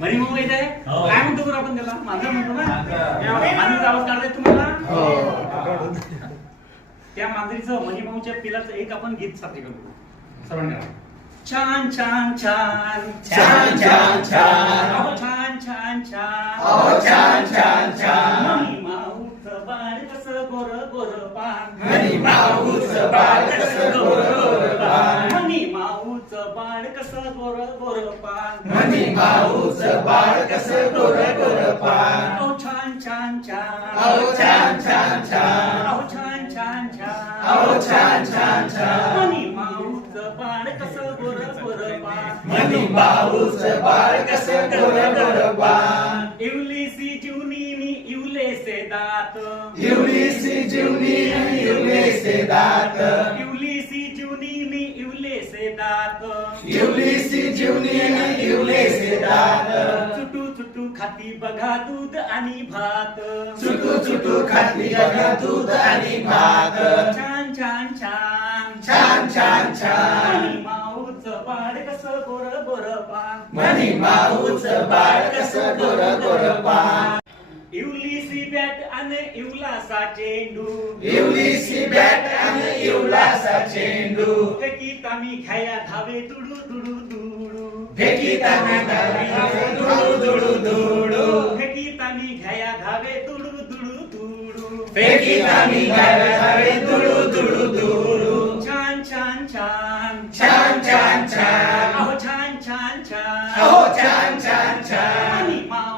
मरी मऊ येत आहे हो. काय म्हणतो बरं आपण त्याला माझं म्हणतो ना. मांजरीचा आवाज काढताय तुम्हाला हो. त्या मांजरीचं मनी माऊच्या पिलाचं एक आपण गीत सादरी करतो सर्वांनी गावा. छान छान छान छान, छान, छान. अहो, छान छान छान अहो, छान, छान, छान. मनी माऊचं बाळ कसं गोर गोर पान मनी माऊचं बाळ कसं गोर गोर पान. मनी माऊचं बाळ कसं गोर पान माऊचं बाळ कसं गोर गोर पान अहो छान छान छान. अहो छान छान छान. अहो छान छान छान. अहो छान छान छान. मनी माऊचं बाळ कसं गोर गोर पान मनी माऊचं बाळ कसं गोर गोर पान इवलीसी जुनी मी इवलेसे दात. इवलीसी जीवनी इवलीसे दात. इवलेसे दात इवलीसी जीवनी इवलीसे दात चुटू चुटू खाती बघा दूध आणि भात. चुटू चुटू खाती बघा दूध आणि भात. छान छान छान. छान छान छान. माऊचं बाळ कसं गोर गोर पान मनी माऊचं बाळ कसं गोर बॅट आणि इवलासा चेंडू इवलीसी बॅट आणि इवलासा चेंडू फेकीत आम्ही घ्याया धावे दुडू दुडू दुडू फेकीताना धावे दुडू दुडू दुडू फेकीत आम्ही घ्याया धावे दुडू दुडू दुडू फेकीतानी धावे धावे दुडू दुडू दुडू छान छान छान छान छान छान अहो छान छान छान अहो छान छान छान आणि माऊचं बाळ कसं गोर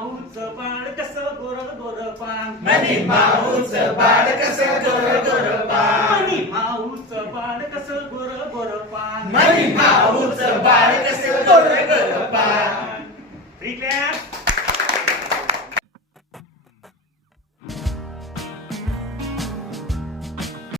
मनी माऊचं बाळ कसं गोर गोर पान. माऊचं बाळ कसं गोर गोर पान. मनी माऊचं बाळ कसं गोर गोर पान. Three clap.